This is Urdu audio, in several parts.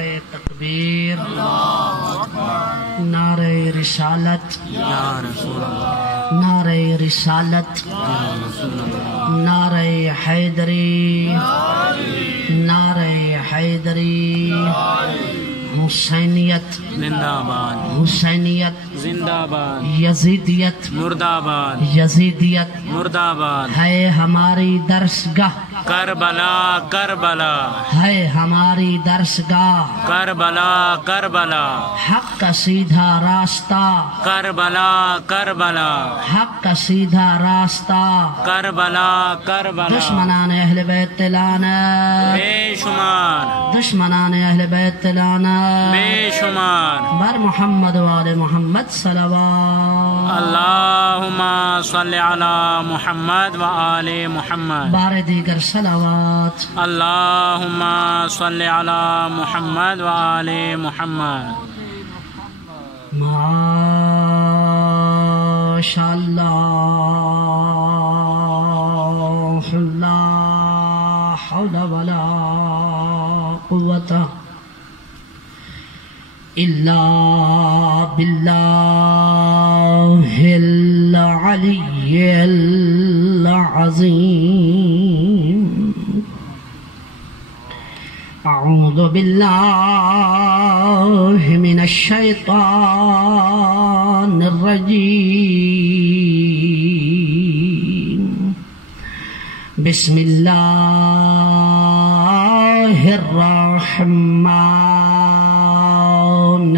نعرہ تکبیر، نعرہ رسالت، نعرہ رسالت، نعرہ حیدری، نعرہ حیدری، حسینیت زندہ آباد، حسینیت زندہ آباد، یزیدیت مرد آباد، یزیدیت مرد آباد، ہے ہماری درسگاہ، کربلا کربلا، ہے ہماری درسگاہ، کربلا کربلا، حق کا سیدھا راستہ، کربلا کربلا، حق کا سیدھا راستہ، کربلا کربلا، دشمنان اہل بیت لعنت، بے شمار، دشمنان اہل بیت لعنت، بے شمار، بر محمد و آل محمد صلوات، اللہم صلی علی محمد و آل محمد، بار دیگر صلوات، اللہم صلی علی محمد و آل محمد، ماشاءاللہ لا حول ولا قوة إلا بالله العلي العظيم. أعوذ بالله من الشيطان الرجيم. بسم الله الرحمن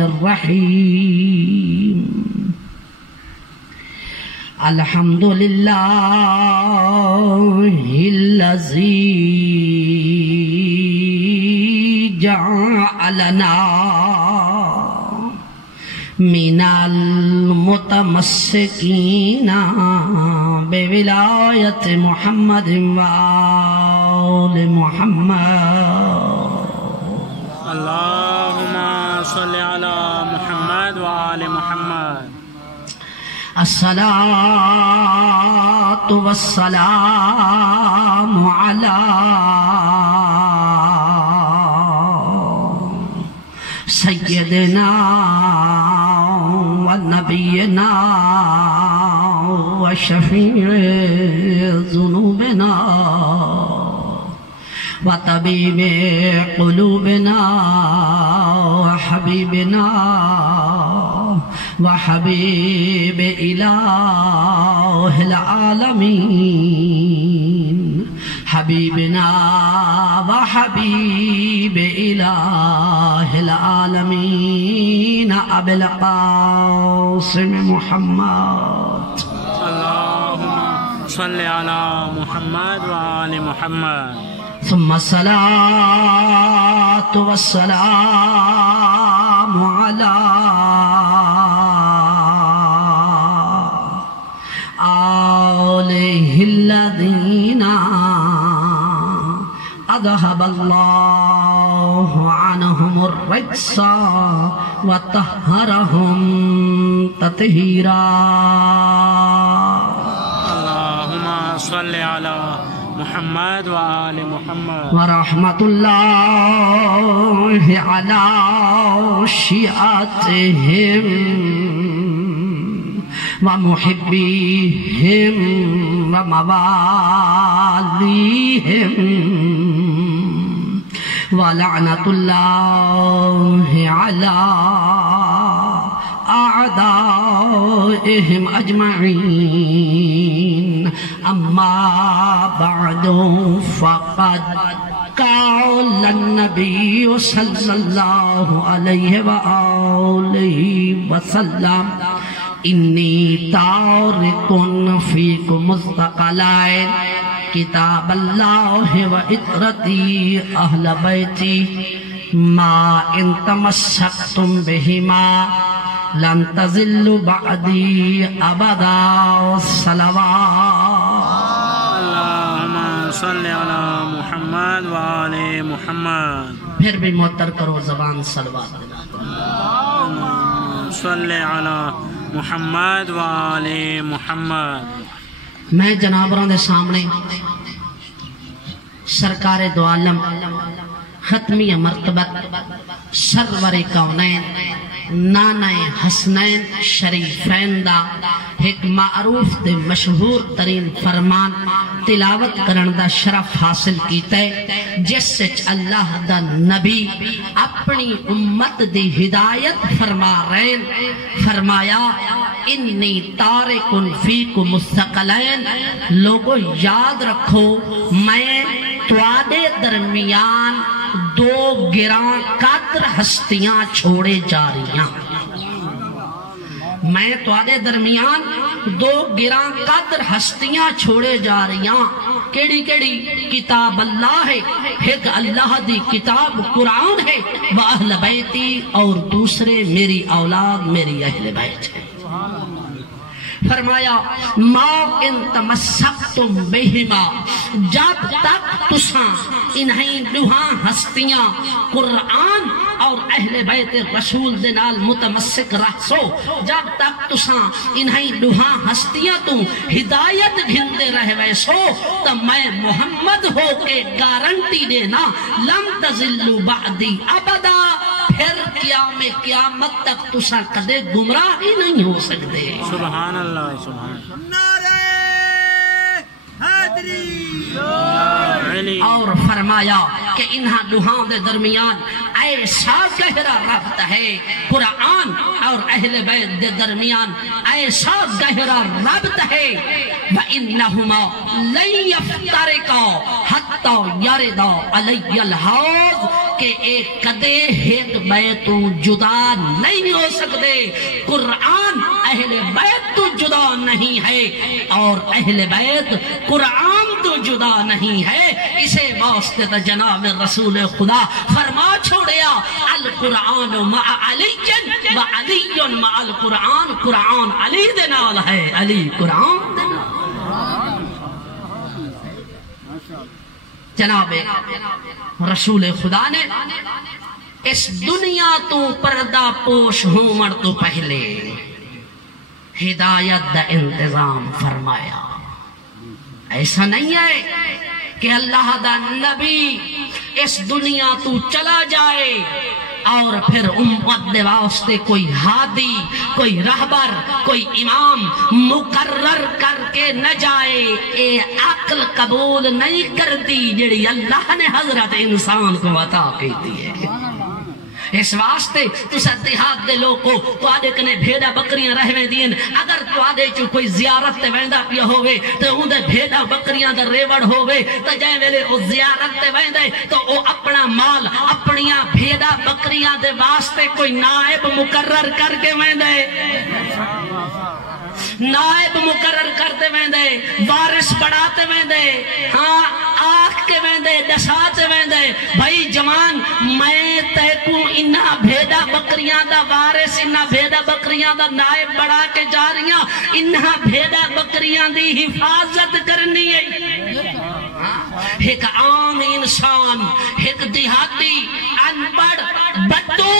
الرحيم. الحمد لله الذي جعلنا من المتمسكين بولاية محمد وآل محمد. اللہم صلی علی محمد و آل محمد. الصلاة والسلام على سيدنا ونبينا وشفيع ذنوبنا وطبيب قلوبنا وحبيبنا وحبيب إله العالمين، حبيبنا وحبيب إله العالمين أبي القاسم محمد. اللہم صلی علی محمد و آل محمد. ثم الصلاة والسلام على آله الذين أذهب الله عنهم الرجس وطهرهم تطهيرا. اللہم صلی علی محمد و آل محمد. ورحمة الله على شيعتهم ومحبيهم ومواليهم، ولعنة الله على أعدائهم أجمعين. أما بعد فقد قال النبي صلى الله عليه وآله وسلم: إني تارك فيكم الثقلين كتاب الله وإطرتي أهل بيتي، ما إن تمسكتم بهما لن تزلوا بعدي أبدا. صلوات. اللہم صلی علی محمد و آل محمد. پھر بھی معطر کرو زبان صلوات. صلی علی محمد و آل محمد. میں جنابراں دے سامنے سرکار دو عالم ختمی مرتبت سرور کونین نانا حسنین شریفین دا ایک معروف دے مشہور ترین فرمان تلاوت کرن دا شرف حاصل کیتا ہے، جس سے اللہ دا نبی اپنی امت دی ہدایت فرما رہے، فرمایا انی تارکن فیکم مستقلین، لوگوں یاد رکھو میں تواڈے درمیان دو گراں قدر ہستیاں چھوڑے جا رہی ہیں، میں تواڈے درمیان دو گراں قدر ہستیاں چھوڑے جا رہی ہیں، کیڑی کیڑی؟ کتاب اللہ ہے، ایک اللہ دی کتاب قرآن ہے، وَأَهْلَ بَيْتِي، اور دوسرے میری اولاد میری اہل بیت ہے۔ فرمایا ما ان تمسکتم بہما، جب تک تساں انہیں دوہاں ہستیاں قرآن اور اہل بیت رسول دے نال متمسک رہ سو، جب تک تساں انہیں دوہاں ہستیاں تو ہدایت گھنتے رہ ویسو، تو میں محمد ہو کے گارنٹی دینا لم تزلوا بعدی ابدا، پھر قیامت تک تساں کدے گمراہ ہی نہیں ہو سکتے۔ سبحان اللہ، سبحان اللہ۔ نعرہ حیدری، اور فرمایا کہ انہاں دوہاں دے درمیان ایسا گہرا ربط ہے، قرآن اور اہل بیت دے درمیان ایسا گہرا ربط ہے، وَإِنَّهُمَا لَن يَفْتَرِقَا حَتَّى يَرِدَا عَلَيَّ الْحَوْض، کہ ایک کدے ایک بیت جدا نہیں ہو سکتے، قرآن اہل بیت تو جدا نہیں ہے اور اہل بیت قرآن تو جدا نہیں ہے۔ اسے واسطے جناب رسول خدا فرما چھوڑیا القرآن مع علی و علی مع القرآن، قرآن علی دے نال ہے، علی قرآن دے نال۔ جناب رسول خدا نے اس دنیا تو پردہ پوش ہون تو پہلے ہدایت دا انتظام فرمایا۔ ایسا نہیں ہے کہ اللہ دا نبی اس دنیا تو چلا جائے اور پھر امت دے واسطے کوئی ہادی، کوئی رہبر، کوئی امام مقرر کر کے نہ جائے۔ اے عقل قبول نہیں کرتی جڑی اللہ نے حضرت انسان کو عطا کی دی ہے۔ اس واسطے تسا دیہات دے لوگوں تو آدھے کنے بھیڑا بکریاں رہویں دین، اگر تو آدھے چو کوئی زیارت تے ویندہ پیا ہوئے تو اندھے بھیڑا بکریاں دے ریوڑ ہوئے تو جائیں ویلے او زیارت تے ویندے تو او اپنا مال اپنیاں بھیڑا بکریاں دے واسطے کوئی نائب مقرر کر کے ویندے، نائب مقرر کرتے ویندے، وارث بڑھاتے ویندے، ہاں آکھ کے ویندے، دساتے ویندے، بھائی جوان میں تے کو انہا بھیڑا بکریاں دا وارث، انہا بھیڑا بکریاں دا نائب بڑھا کے جا رہیاں، انہا بھیڑا بکریاں دی حفاظت کرنی ہے۔ ایک عام انسان، ایک دیہاتی انپڑھ بدو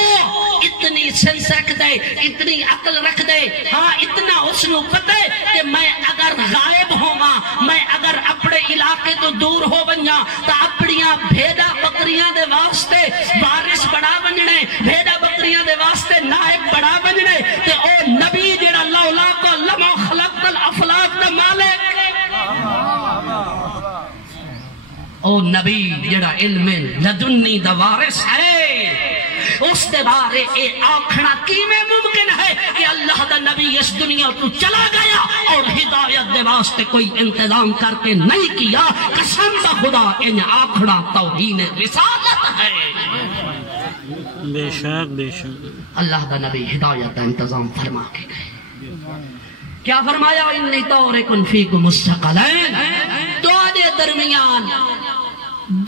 اتنی سنس رکھ دے، اتنی عقل رکھ دے، ہاں اتنا اس نو پتہ ہے کہ میں اگر غائب ہوا، میں اگر اپنے علاقے تو دور ہو بنیا تو اپنیاں بھیڑا بکریاں دے واسطے وارث بڑا بننے، بھیڑا بکریاں دے واسطے نائب بڑا بننے، تے او نبی جڑا لولا کو لما خلقت الافلاق دا مالک، او نبی جڑا علم لدنی دا وارث ہے، اس دے بارے اے آکھنا کیویں ممکن ہے کہ اللہ دا نبی اس دنیا تو چلا گیا اور ہدایت دے واسطے کوئی انتظام کر کے نہیں کیا؟ قسم دا خدا ان آکھنا توہین رسالت ہے۔ بے شک بے شک اللہ دا نبی ہدایت دا انتظام فرما کے گئے، کیا فرمایا؟ انی تارکن فیکم مستقلین، تو آدھے درمیان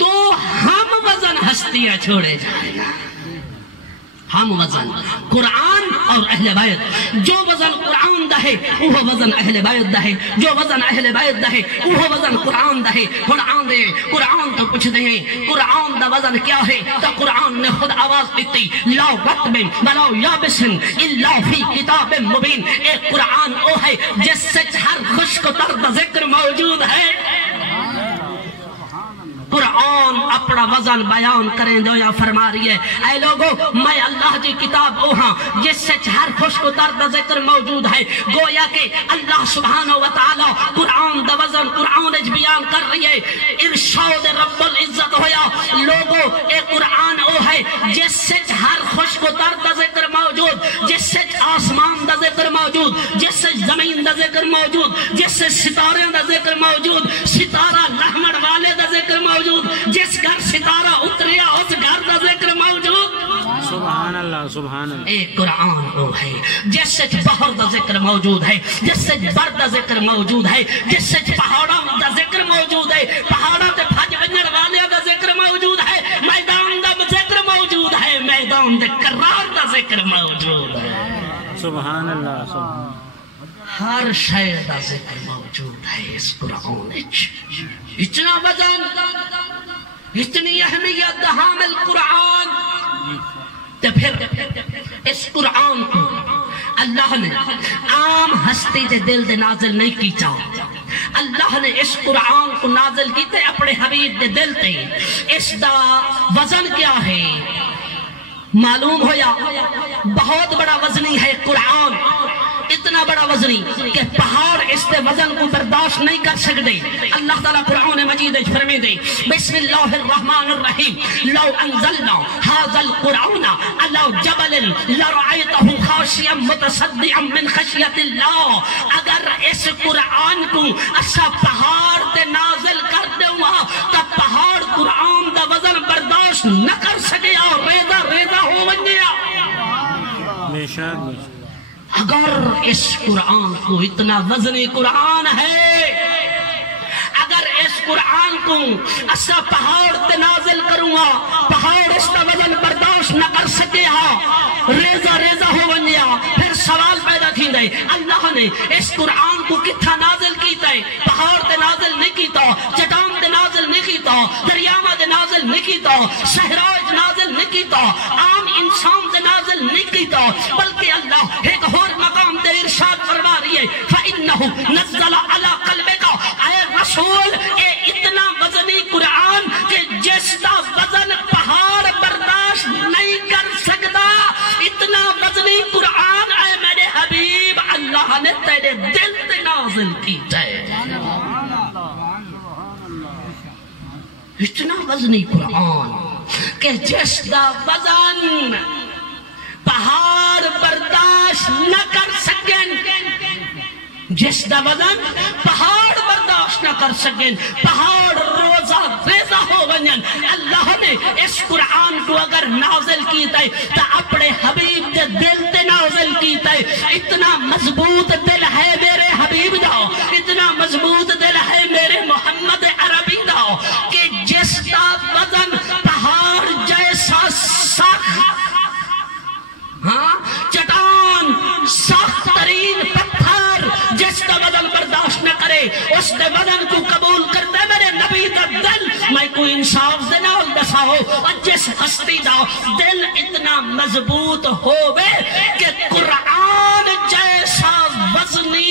دو ہم وزن ہستیاں چھوڑے جائیں گا، ہم وزن قرآن اور اہل بیت، جو وزن قرآن دا ہے وہ وزن اہل بیت دا ہے، جو وزن اہل بیت دا ہے وہ وزن قرآن دا ہے۔ قرآن دے قرآن تو کچھ دیں، قرآن دا وزن کیا ہے؟ تو قرآن نے خود آواز دیتی لا رطب ولا یابس الا فی کتاب مبین، اے قرآن او ہے جس سے ہر خشک و تر ذکر موجود ہے۔ قرآن اپنا وزن بیان کریں دو یا فرما رہی ہے اے لوگو میں اللہ جی کتاب اوہاں جس سے ہر خوش کو درد ذکر موجود ہے گویا کہ اللہ سبحانہ وتعالی قرآن دا وزن قرآن اج بیان کر رہی ہے ارشاد رب العزت ہویا لوگو اے قرآن او ہے جس سے ہر خوش کو درد ذکر موجود جس سے آسمان دا ذکر موجود جس سے زمین دا ذکر موجود جس سے ستارے دا ذکر موجود ستارہ لہمڑ والے دا ذکر موجود جس گھر ستارہ اتریا اس گھر دا ذکر موجود سبحان اللہ سبحان اللہ اے قرآن وہ ہے جس سے بحر دا ذکر موجود ہے جس سے بر دا ذکر موجود ہے جس سے پہاڑا دا ذکر موجود ہے پہاڑا تے بھج بنر والے دا ذکر موجود ہے میدان دا ذکر موجود ہے میدان دے قرار دا ذکر موجود ہے سبحان اللہ سبحان ہر شے دا ذکر موجود ہے اس قرآن اچ اتنا وزن اتنی اہمیت حامل قرآن تو پھر اس قرآن کو اللہ نے عام ہستی دے دل دے نازل نہیں کیتا اللہ نے اس قرآن کو نازل کیتے اپنے حبیب دے دل تے اس دا وزن کیا ہے معلوم ہویا بہت بڑا وزنی ہے قرآن اتنا بڑا وزنی کہ پہاڑ اس دے وزن کو برداشت نہیں کر سکتے اللہ تعالیٰ قرآن مجید فرمے دے بسم اللہ الرحمن الرحیم لو انزلنا هذا القرآن على جبل لرأيته خاشعا متصدعا من خشیت اللہ اگر اس قرآن کو اسا پہاڑ تے نازل کر دے ہوا تو پہاڑ قرآن دا وزن برداشت نہ کر سکے اور ریزہ ریزہ ہو بنیا بے شک اگر اس قرآن کو اتنا وزنی قرآن ہے اگر اس قرآن کو اسا پہاڑ تے نازل کروں گا پہاڑ اس کا وزن برداشت نہ کر سکے ہاں ریزہ ریزہ ہو بنیا پھر سوال پیدا تھی دے اللہ نے اس قرآن کو کتھا نازل کیتا ہے پہاڑ تے نازل نہیں کیتا چٹان تے نازل نہیں کیتا دریاوہ تے نازل نہیں کیتا صحراء نازل نہیں کیتا عام انسان تے نازل نہیں کیتا بلکہ اللہ ایک اور مقام تے ارشاد فرما رہی ہے فَإِنَّهُ نَزَّلَ عَلَى قَلْبِكَ اے رسول اے اتنا وزنی قرآن کہ جس کا وزن پہاڑ برداشت نہیں کر سکتا اتنا وزنی قرآن اے میرے حبیب اللہ نے تیرے دل تے نازل کیتا ہے اتنا وزنی قرآن کہ جس کا وزن پہاڑ برداشت نہ کر سکیں جس دا وزن پہاڑ برداشت نہ کر سکیں پہاڑ روزہ ریزہ ہو ونجن اللہ نے اس قرآن کو اگر نازل کیتا ہے تو اپنے حبیب دے دل تے نازل کیتا ہے اتنا مضبوط دل ہے میرے حبیب دا اتنا مضبوط دل ہے میرے محمد عربی دا کہ جس دا وزن پہاڑ جیسا سخت چٹان سخت ترین پتھر جس کا وزن برداشت نہ کرے اس کے وزن کو قبول کرتے میرے نبی کا دل میں کوئی انصاف سے نہ دسا ہو اور جس ہستی دا دل اتنا مضبوط ہوئے کہ قرآن جیسا وزنی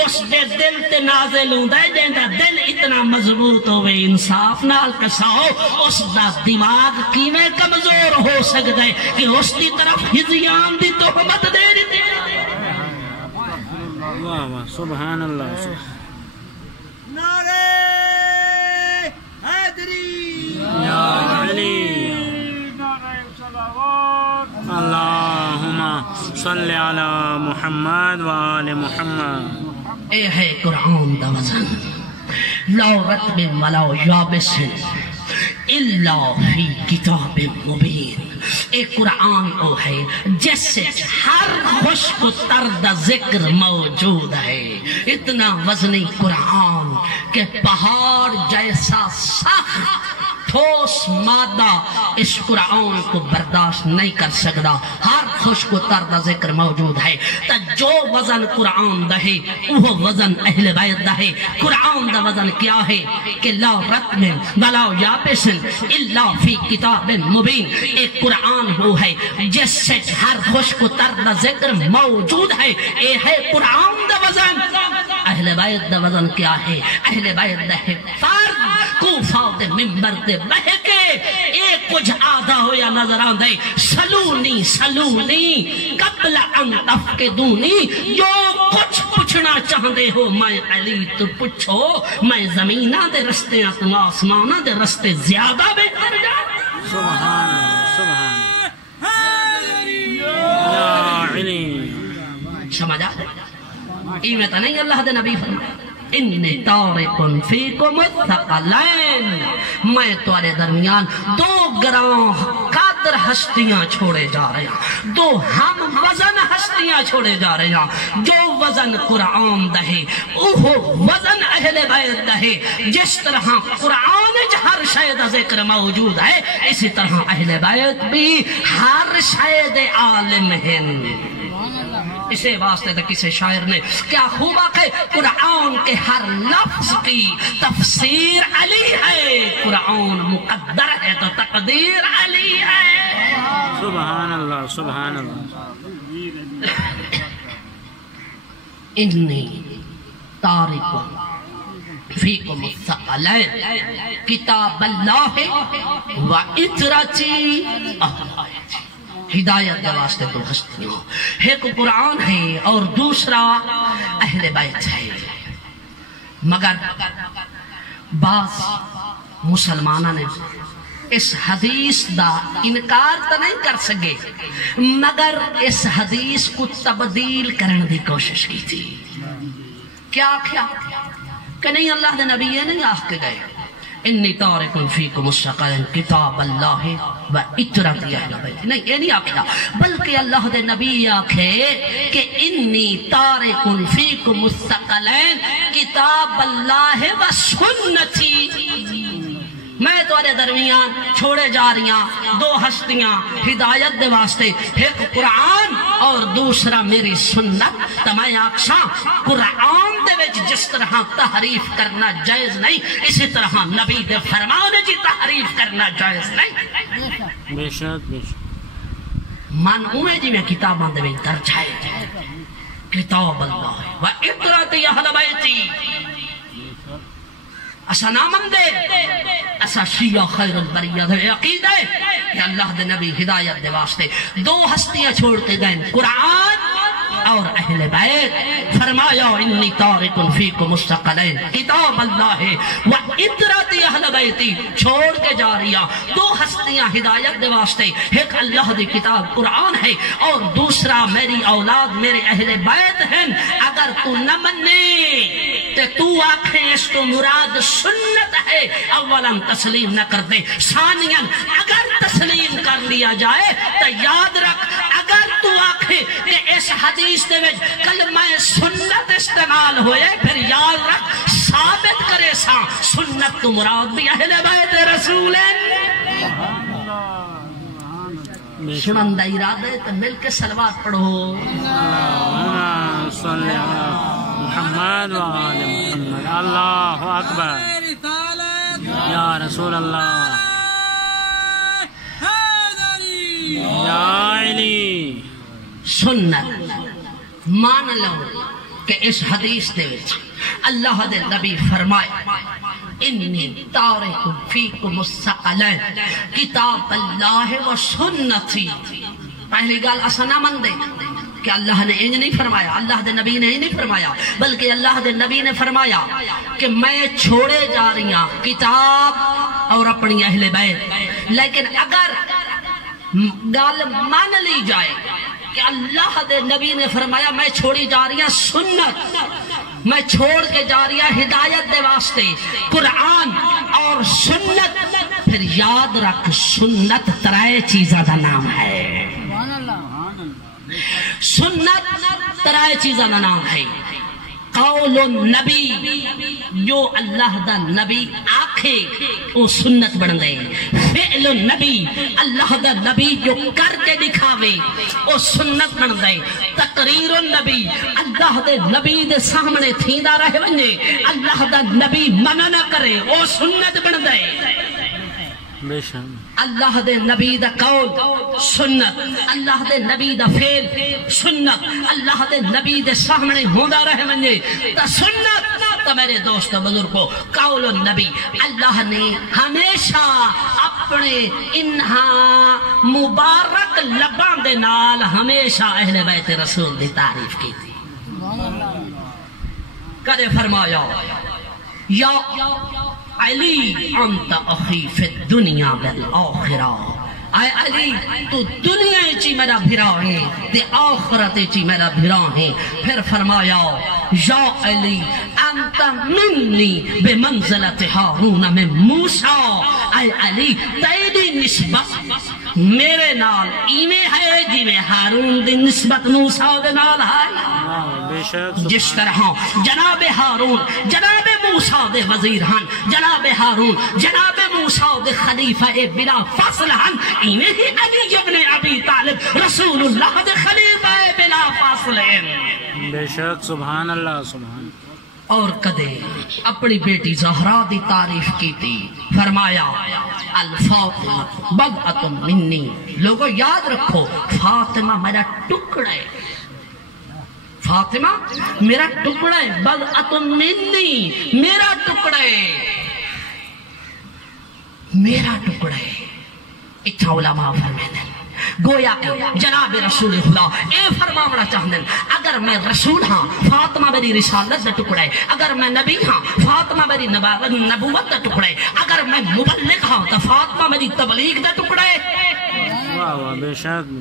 اس دے دل تے نازل ہوں دے جیندہ دل اتنا مضبوط ہوئے انصاف نال کساؤ اس دا دماغ کیویں کمزور ہو سکتا ہے کہ اس دی طرف ہزیان دی تہمت دے دیتے واہ واہ سبحان اللہ نعرہ حیدری یا علی نعرہ صلوات اللہم صلی علی محمد وآل محمد اے ہے قرآن دا وزن لا رتب ولا یابس الا فی کتاب مبین اے قرآن او ہے جس سے ہر خشک تر دا ذکر موجود ہے اتنا وزنی قرآن کہ پہاڑ جیسا سخت ٹھوس مادہ اس قرآن کو برداشت نہیں کر سکتا ہر خشک و تر دا ذکر موجود ہے تا جو وزن قرآن دا ہے وہ وزن اہل بیت دا ہے قرآن دا وزن کیا ہے کہ لا رتم ولا یابس الا فی کتاب مبین ایک قرآن وہ ہے جس سے ہر خشک و تر دا ذکر موجود ہے اے ہے قرآن دا وزن اہل بیت دا وزن کیا ہے؟ اہل بیت دا فرد کوفہ دے ممبر دے بہکے ایک کچھ آدھا ہویا نظر آن دے سلونی سلونی قبل ان تفقدونی، جو کچھ پوچھنا چاہتے ہو میں علی تو پوچھو، میں زمینہ دے رستے تو آسمانہ دے رستے زیادہ بہتر جا۔ سبحان سبحان یا علی، سمجھا؟ ایمیں تو نہیں اللہ دے نبی فرمائے انی تارکن فیکم الثقلین، میں تمہارے درمیان دو گراں قادر ہستیاں چھوڑے جا رہے ہیں، دو ہم وزن ہستیاں چھوڑے جا رہے ہیں، جو وزن قرآن دہے اوہ وزن اہل بیت دہے۔ جس طرح قرآن ہر شاید ذکر موجود ہے، اسی طرح اہل بیت بھی ہر شاید عالم ہیں۔ اسے واسطے تک کسی شاعر نے کیا خوبا کہ قرآن کے ہر لفظ کی تفسیر علی ہے، قرآن مقدر ہے تو تقدیر علی ہے۔ سبحان اللہ سبحان اللہ۔ انی تارک فیکم الثقلین کتاب اللہ و اطرتی ہدایت کے واسطے تو ہستیوں، ایک قرآن ہے اور دوسرا اہل بیت ہے۔ مگر بعض مسلمانوں نے اس حدیث دا انکار تو نہیں کر سکے، مگر اس حدیث کو تبدیل کرنے دی کوشش کی تھی۔ کیا کیا کہ نہیں اللہ دے نبی یہ نہیں آخ کے گئے انی تارکن فیکم الثقلین کتاب اللہ و اطرتی اہل بیت، نہیں یہ نہیں آکھا، بلکہ اللہ دے نبی آکھے کہ انی تارکن فیکم الثقلین کتاب اللہ و سنتی، میں تمہارے درمیان چھوڑے جا رہی ہیں دو ہستیاں ہدایت دے واسطے، ایک قرآن اور دوسرا میری سنت۔ تو میں آکھاں قرآن دے وچ جس طرح تحریف کرنا جائز نہیں، اسی طرح نبی دے فرمان جی تحریف کرنا جائز نہیں۔ بے شک بے شک من اوے جی میں کتاباں دے وچ درج ہے کتاب اللہ و اطرت اہل بیتی، اسا نامن دے اسا شیعہ خیر البریہ دے عقید ہے کہ اللہ دے نبی ہدایت دے واسطے دو ہستیاں چھوڑ کے گئے، قرآن اور اہل بیت۔ فرمایا انی تارکن فیکم الثقلین کتاب اللہ و اطرت اہل بیتی، چھوڑ کے جا رہا دو ہستیاں ہدایت دے واسطے، ایک اللہ دی کتاب قرآن ہے اور دوسرا میری اولاد میرے اہل بیت ہیں۔ اگر تو نہ منے تے تو آنکھیں اس کو مراد سنت ہے، اولا تسلیم نہ کر دے، ثانیاً اگر تسلیم کر لیا جائے تو یاد رکھ اگر تو آنکھیں کہ اس حدیث دے وچ کلمہ سنت استعمال ہوئے، پھر یاد رکھ ثابت کرے سا سنت تو مراد بھی اہل بیت رسول ہیں۔ سنن دا ارادہ تو مل کے صلوات پڑھو۔ اللہم صلی علی محمد و آل محمد۔ اللہ اکبر یا رسول اللہ یا علی۔ سنت مان لو کہ اس حدیث دے وچ اللہ دے نبی فرمائے انی تارکن فیکم الثقلین کتاب اللہ و سنتی۔ پہلی گال اسا نہ من دے کہ اللہ نے انج نہیں فرمایا، اللہ دے نبی نے انج نہیں فرمایا، بلکہ اللہ دے نبی نے فرمایا کہ میں چھوڑے جا رہی ہوں کتاب اور اپنی اہل بیت۔ لیکن اگر گال مان لی جائے کہ اللہ دے نبی نے فرمایا میں چھوڑی جا رہی ہوں سنت، میں چھوڑ کے جا رہی ہوں ہدایت دے واسطے قرآن اور سنت، پھر یاد رکھ سنت ترائے چیزاں دا نام ہے۔ سنت ترائے چیزاں دا نام ہے۔ قول النبی، جو اللہ دا نبی آکھے وہ سنت بن دے۔ فعل النبی، اللہ دا نبی جو کر کے دکھاوے وہ سنت بن دے۔ تقریر النبی، اللہ دے نبی دے سامنے تھیندا رہے ونجے اللہ دا نبی منع نہ کرے وہ سنت بن دے۔ بے شک اللہ دے نبی دا قول سنت، اللہ دے نبی دا فعل سنت، اللہ دے نبی دے سامنے ہوندا رہ منجے تا سنت۔ تو میرے دوست بزرگوں، قول النبی، اللہ نے ہمیشہ اپنے انہا مبارک لباں دے نال ہمیشہ اہل بیت رسول دی تعریف کی تھی۔ کدے فرمایا یا علی انت اخی فی الدنیا بالآخرہ، اے علی تو دنیا چی میرا بھرا ہے تے آخرت چی میرا بھرا ہے۔ پھر فرمایا یا علی انت منی بمنزلت ہارون من موسیٰ، اے علی تیری نسبت میرے نال ایمیں ہے جی میں ہارون دی نسبت موسیٰ دے نال ہے۔ جس طرح جناب ہارون جناب موسیٰ دے وزیر ہن، جناب ہارون جناب موسیٰ دے خلیفہ بلا فاصل ہن، ایمیں ہی علی ابن ابی طالب رسول اللہ دے خلیفہ بلا فاصل ہیں۔ بے شک، سبحان اللہ سبحان۔ اور کدے اپنی بیٹی زہرا دی تعریف کی تھی، فرمایا الفاطمہ بضعۃ منی، لوگوں یاد رکھو فاطمہ میرا ٹکڑا ہے، فاطمہ میرا ٹکڑا ہے، بضعۃ منی میرا ٹکڑا ہے، میرا ٹکڑا ہے۔ اتھا علماء فرمائیں گویا کہ جناب رسول خدا اے فرماونا چاہنے اگر میں رسول ہاں فاطمہ میری رسالت دا ٹکڑا ہے، اگر میں نبی ہاں فاطمہ میری نبوت دا ٹکڑا ہے، اگر میں مبلغ ہاں تو فاطمہ میری تبلیغ دا ٹکڑا ہے۔ واہ واہ، بے شک۔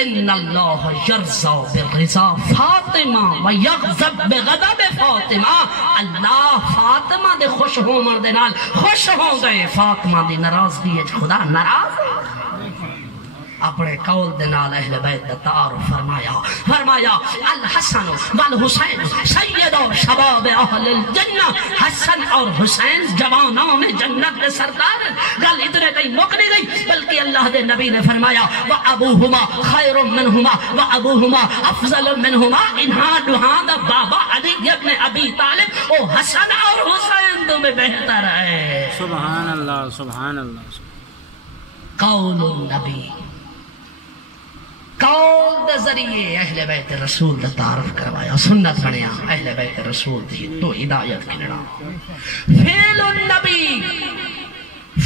ان اللہ یرضا بالرضا فاطمہ ویغضب بغضب فاطمہ، اللہ فاطمہ دے خوش ہو مردے نال خوش ہو گئے، فاطمہ دی ناراضگی ہے خدا ناراض ہے۔ اپنے قول دے نال اہل بیت دا تعارف فرمایا الحسن والحسین سید و شباب اہل الجنہ، حسن اور حسین جوانوں میں جنت دے سردار۔ گل ادھر کہیں مکنے گئی بلکہ اللہ دے نبی نے فرمایا وَأَبُوهُمَا خَيْرٌ مِّنْهُمَا وَأَبُوهُمَا أَفْضَلٌ مِّنْهُمَا، انہاں دہاں دا بابا علی ابن ابی طالب او حسن اور حسین تو میں بہتر ہے۔ سبحان اللہ سبحان اللہ۔ قول النبی، قول دے ذریعے اہل بیت رسول دا تعارف کروایا، سنت بنیا اہل بیت رسول تھی تو ہدایت کنڑا۔ فعل النبی،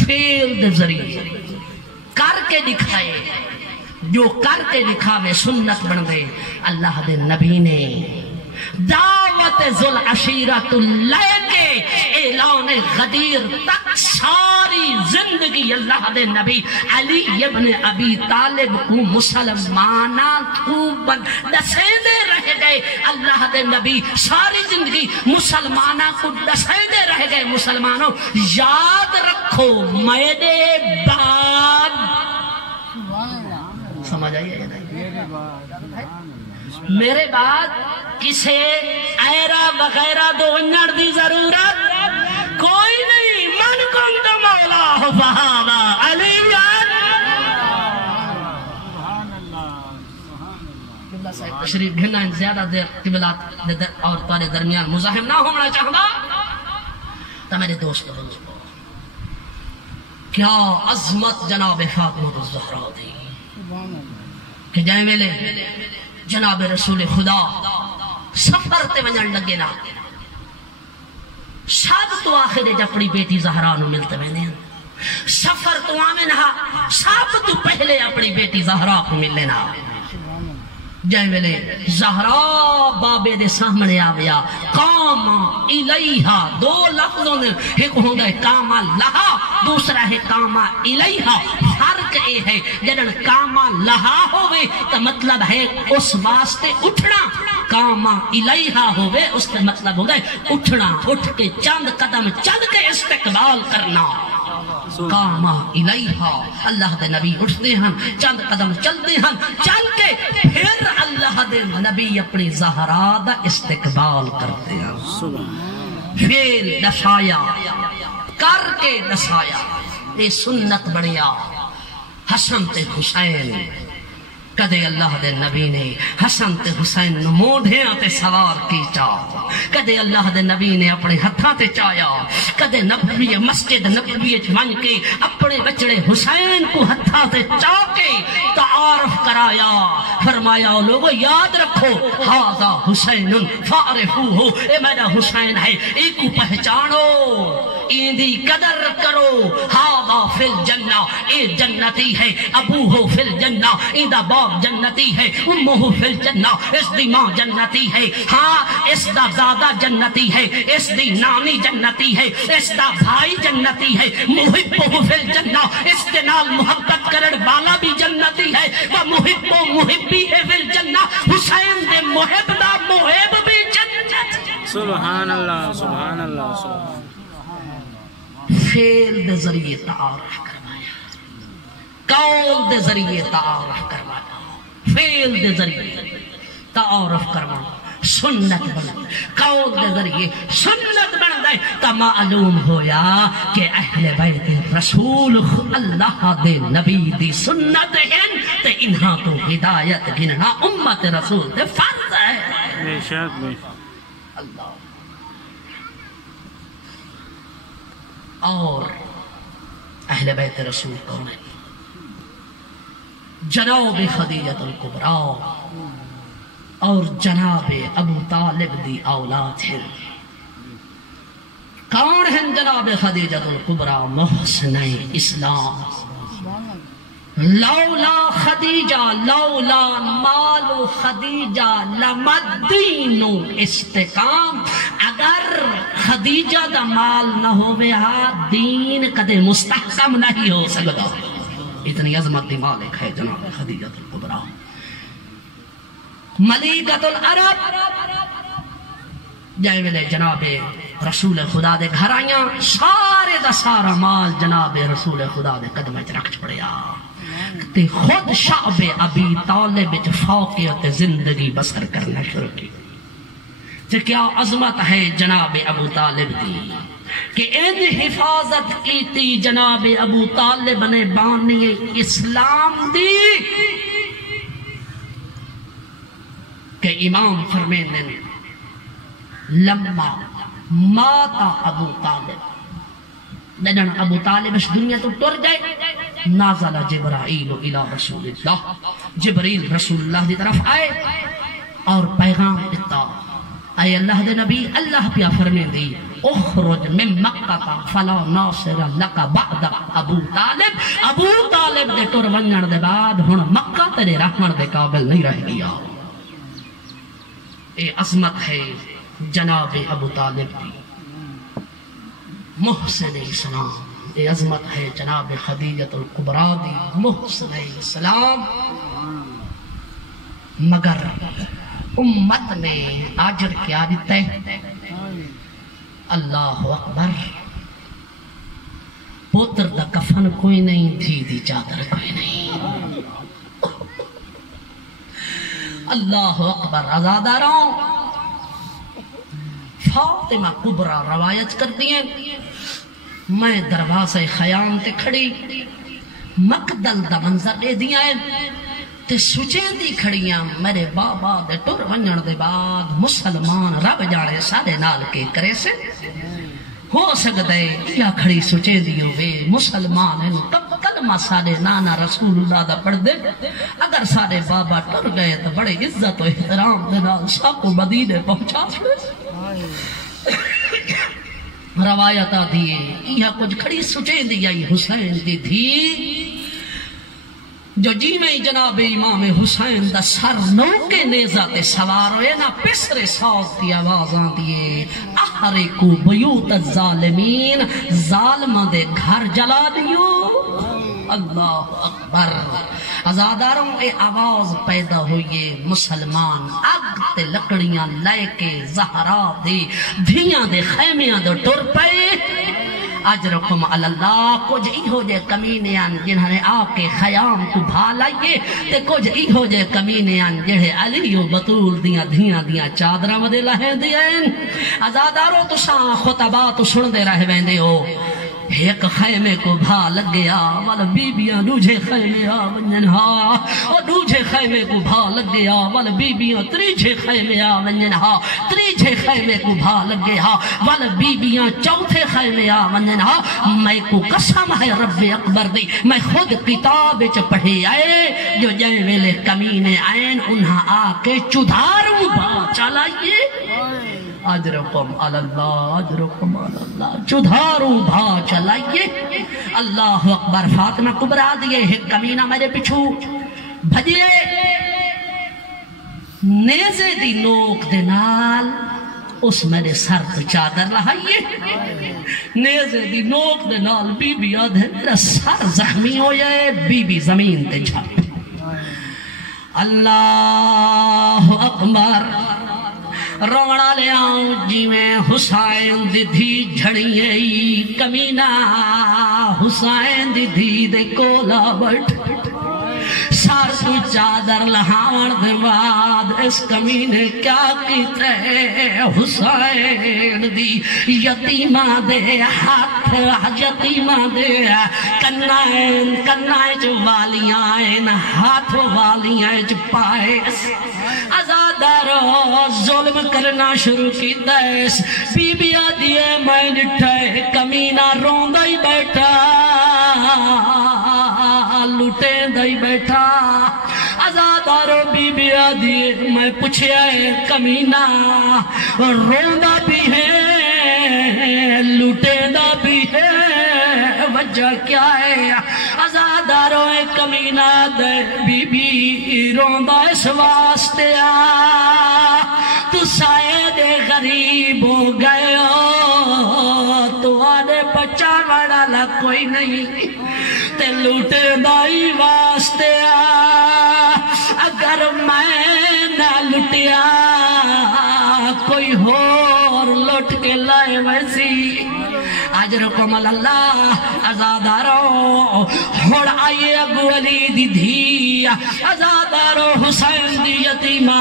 فعل دے ذریعے کر کے دکھائے، جو کر کے دکھاوے سنت بن گئے۔ اللہ دے نبی نے دعوت ذل عشیرت لے کے اعلان غدیر تک ساری زندگی اللہ دے نبی علی ابن ابی طالب کو مسلمانہ کو دسے دے رہ گئے۔ اللہ دے نبی ساری زندگی مسلمانہ کو دسے دے رہ گئے۔ مسلمانوں یاد رکھو میرے بعد، سمجھ آئیے یا نہیں؟ میرے بعد کسے ایرا وغیرہ دو انجڑ دی ضرورت کوئی نہیں۔ من کنت مولا فہذا علی قبلہ صاحب تشریف گھننا ان زیادہ دیر قبلات اور تارے درمیان مزاحم نہ ہونا چاہتا تو میرے دوست کیا عظمت جناب فاطمہ الزہرا تھی کہ جائے میلے جناب رسول خدا سفر تے ونجن لگے نا، سب تو آخر جپڑی بیٹی زہرا نو ملتے میں نے، سفر تو آمین ہا سب تو پہلے اپنی بیٹی زہرا کو ملنے نا۔ جائے ویلے زہرا بابے دے سامنے آویا، قاما الیہا، دو لفظوں نے ایک ہوں گے قاما لہا، دوسرا ہے قاما الیہا۔ فرق یہ ہے جدن قاما لہا ہوئے تو مطلب ہے اس واسطے اٹھنا، قاما الیہا ہوئے اس کا مطلب ہو گئے اٹھنا، اٹھ کے چند قدم چل کے استقبال کرنا۔ قاما الیہا، اللہ دے نبی اٹھتے ہیں چند قدم چلتے ہیں، چل کے پھر اللہ دے نبی اپنی زہرا دا استقبال کرتے ہیں۔ پھر دسایا کر کے دسایا، یہ سنت بڑھیا۔ حسن تے حسین کدے اللہ دے نبی نے حسن تے حسین نو موڈھیاں تے سوار کی چاہ، کدے اللہ دے نبی نے اپنے ہتھاں تے چایا، کدے نبوی مسجد نبوی ون کے اپنے بچڑے حسین کو ہتھاں تے چاہ کے تعارف کرایا، فرمایا لوگو یاد رکھو ھذا حسین فعرفوہ، اے میرا حسین ہے، ایک کو پہچانو، ایندی قدر کرو، ھذا فی الجنہ، اے جنتی ہے، ابوہ فی الجنہ، ایندہ باپ جنتی ہے، امہ فی الجنہ، اس دی ماں جنتی ہے، ہاں اس دا دادا جنتی ہے، اس دی نانی جنتی ہے، اس دا بھائی جنتی ہے، محبہ فی الجنہ، اس کے نال محبت کرن والا بھی جنتی ہے، وہ محبہ محبی ہے فی الجنہ، حسین دے محب دا محب بھی جنت۔ سبحان اللہ سبحان اللہ سبحان اللہ۔ فعل دے ذریعے تعارف کروایا، قول دے ذریعے تعارف کروایا، فعل دے ذریعے تعارف کروایا، سنت بن قول دے ذریعے سنت بن دے تا معلوم ہویا کہ اہل بیت رسول اللہ دے نبی دی سنت ہیں تے انہاں تو ہدایت گننا امت رسول دے فرض ہے۔ بے شک بے شک۔ اللہ اور اہل بیت رسول کون ہے؟ جناب خدیجہ الکبریٰ اور جناب ابو طالب دی اولاد ہیں۔ کون ہیں جناب خدیجہ الکبریٰ؟ محسنِ اسلام۔ لولا خدیجہ لولا مال خدیجہ لما الدین استقام، اگر خدیجہ دا مال نہ ہوئے دین کدے مستحکم نہیں ہو سکتا۔ اتنی عظمت دی مالک ہے جناب خدیجہ الکبریٰ، ملیکۃ العرب۔ جائے ویلے جناب رسول خدا دے گھر آئیاں، سارے دا سارا مال جناب رسول خدا دے قدمہ چ رکھ چھڑیا، تے خود شعب ابی طالب وچ فوقیت زندگی بسر کرنا شروع کی۔ تے کیا عظمت ہے جناب ابو طالب دی کہ ان حفاظت کیتی جناب ابو طالب نے بانی اسلام دی، کہ امام فرمیندے نے لما مات ابو طالب، جدن ابو طالب اس دنیا تو ٹر گئے، نازل جبرائیل الی رسول اللہ، جبریل رسول اللہ دی طرف آئے اور پیغام دیتا، اے اللہ دے نبی اللہ پیا فرمین دی اخرج من مکہ فلا ناصر لک بعد ابو طالب، ابو طالب دے ٹر ونجن دے بعد ہن مکہ تیرے رحمن دے قابل نہیں رہ گیا۔ اے عظمت ہے جناب ابو طالب دی، محسن اسلام۔ اے عظمت ہے جناب خدیجہ الکبریٰ دی، محسن اسلام۔ مگر امت نے آجر کیا دیتا ہے؟ اللہ اکبر، پوتر دا کفن کوئی نہیں، دھی دی چادر کوئی نہیں۔ اللہ اکبر۔ آزاداراں فاطمہ کبریٰ روایت کر دیئے، میں دروازہ خیام تے کھڑی، مقدل دا منظر دے دیا ہے تے سچیں دی کھڑیاں، میرے بابا دے ٹر ونجن دے بعد مسلمان رب جانے سارے نال کے کرے سے ہو سکتا ہے کیا کھڑی سچیں دی ہوئے مسلمان ہیں کلمہ سارے نانا رسول اللہ دا پڑھ دے، اگر سارے بابا ٹر گئے تو بڑے عزت و احترام دے نال سب کو مدینے پہنچا چھوڑے۔ روایتہ دیئے یہ کچھ کھڑی سچیں دی آئی حسین دی تھی، جو جی میں جناب امام حسین دا سر نوکے نیزہ تے سوار ہوئے نا پسر ساز دی آوازاں دیئے، احرکو بیوت الظالمین، ظالمہ دے گھر جلا دیو۔ اللہ اکبر۔ آزاداروں اے آواز پیدا ہوئے، مسلمان اگ تے لکڑیاں لے کے زہرا دے دھیاں دے خیمیاں دے ٹر پئے۔ اجرکم اللہ، کچھ ای ہو جے کمینیان جنہوں نے آکے خیام کو بھا لائیے، تے کچھ ای ہو جے کمینیان جنہیں علی و بطول دیاں دھیاں دیاں چادرہ ودے لہیں دیاں۔ آزاداروں تو ساں خطبات سن دے رہ ویندے ہو، ایک خیمے کو بھا لگ گیا والا بیبیاں دوجھے خیمے آ ونجن ہا اور دوجھے خیمے کو بھا لگ گیا والا بیبیاں تریجھے خیمے آ ونجن ہا تریجھے خیمے کو بھا لگ گیا والا بیبیاں چوتھے خیمے آ ونجن ہا میں کو قسم ہے رب اکبر دی میں خود کتاب وچ پڑھی آئے جو جائے ویلے کمینے آئین انہاں آ کے چدھاروں با چلائیے اجرکم اللہ اجرکم اللہ چدھاروں بھا چلائیے اللہ اکبر فاطمہ کبرا دیئے ایک کمینہ میرے پچھو بھجیے نیزے دی نوک دینال اس میرے سر پر چادر لہائیے نیزے دی نوک دینال بی بی آدھے میرا سر زخمی ہو جائے بی بی زمین تے جھاپ اللہ اکبر روڑا لے آؤں جی میں حسین دی دھی جھڑیے کمینہ حسین دی دھی دے کولا بٹ سار تو چادر لہاون دے بعد اس کمینے کیا کیتے حسین دی یتیمہ دے ہاتھ یتیمہ دے کنائیں جو والیاں آئین ہاتھ والیاں جو پائے ازادارو ظلم کرنا شروع کی دیس بی بی آدھیے میں نٹھے کمینہ روندائی بیٹھا لٹے دائی بیٹھا ازادارو بی بی آدھیے میں پوچھے آئے کمینہ روندا بھی ہے لٹے دا بھی ہے وجہ کیا ہے ازادارو کمینہ دے بی بی روندا اس واسطے تو سائے دے غریب ہو گئے ہو تو آنے بچہ بڑا لگ کوئی نہیں تے لوٹے دائی واسطے اگر میں نہ لٹیا کوئی اور لوٹ کے لائے ویسی اجرکم اللہ ازادارو ہوڑ آئیے ابو علی دی دھی ازادارو حسین دی یتیمہ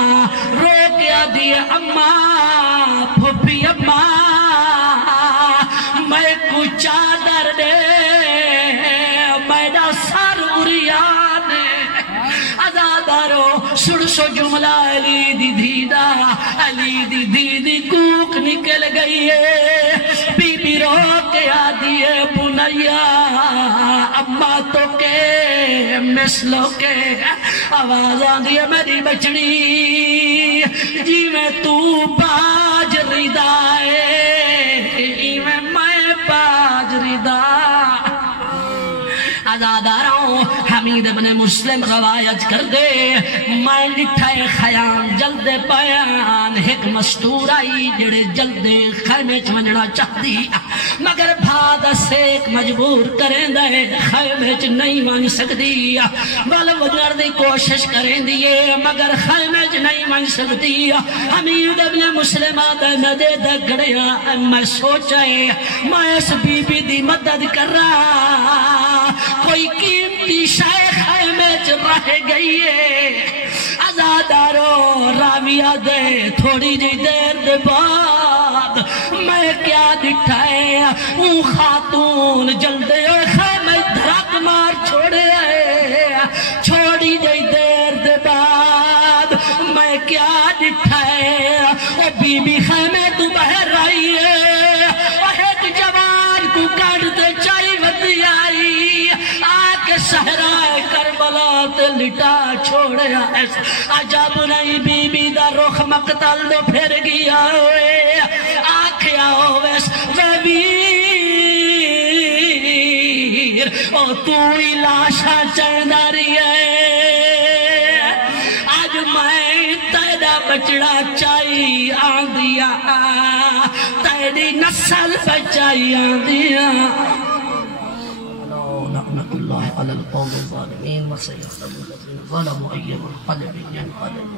رو کیا دی اماں پھوپی اماں میں کو چادر دے میرا سر اریانے ازادارو سڑسو جملہ علی دی دیدہ علی دی دیدی کوک نکل گئی ہے بی بی رو کے آدھیے بنیا اماں تو کے مثلوں کے آواز آدھیے میری بچڑی جی میں تو باج ردائے میں باج ردائے ازاداروں حمید ابن مسلم روایت کر دے میں نٹھائے خیام جلد بیان ایک مستور آئی جڑے جلد خیمے چونجڑا چاہتی مگر بھاد سے ایک مجبور کریں دے خیمے چ نہیں مان سکتی بل وجر دی کوشش کریں دیئے مگر خیمے چ نہیں مان سکتی حمید ابن مسلم آدھے ندے دگڑیا میں سوچائے میں اس بی بی دی مدد کر رہا کوئی قیمتی شیخ خیمے چ رہ گئی ہے ازادارو راویہ دے تھوڑی جی دیر دے بعد میں کیا دکھائے اون خاتون جلدے خیمے دھرک مار چھوڑے چھوڑی جی دیر دے بعد میں کیا دکھائے او بی بی خیمے تو بہر رہی ہے ایک جوان کو کڑتے چاہی ودی آئی آکے صحرائے کربلا تے لٹا چھوڑے عجب نہیں بی بی دا رخ مقتل دو پھر گیا ہوئے آکھے آؤ ویس ویر او تو ہی لاشا چنداری ہے آج میں تیرا بچڑا چاہی آندیا تیری نسل بچائی آندیا لعنت اللہ علی القوم الظالمین وسیحتم الذین ظلموا ایہم القلب ینقلب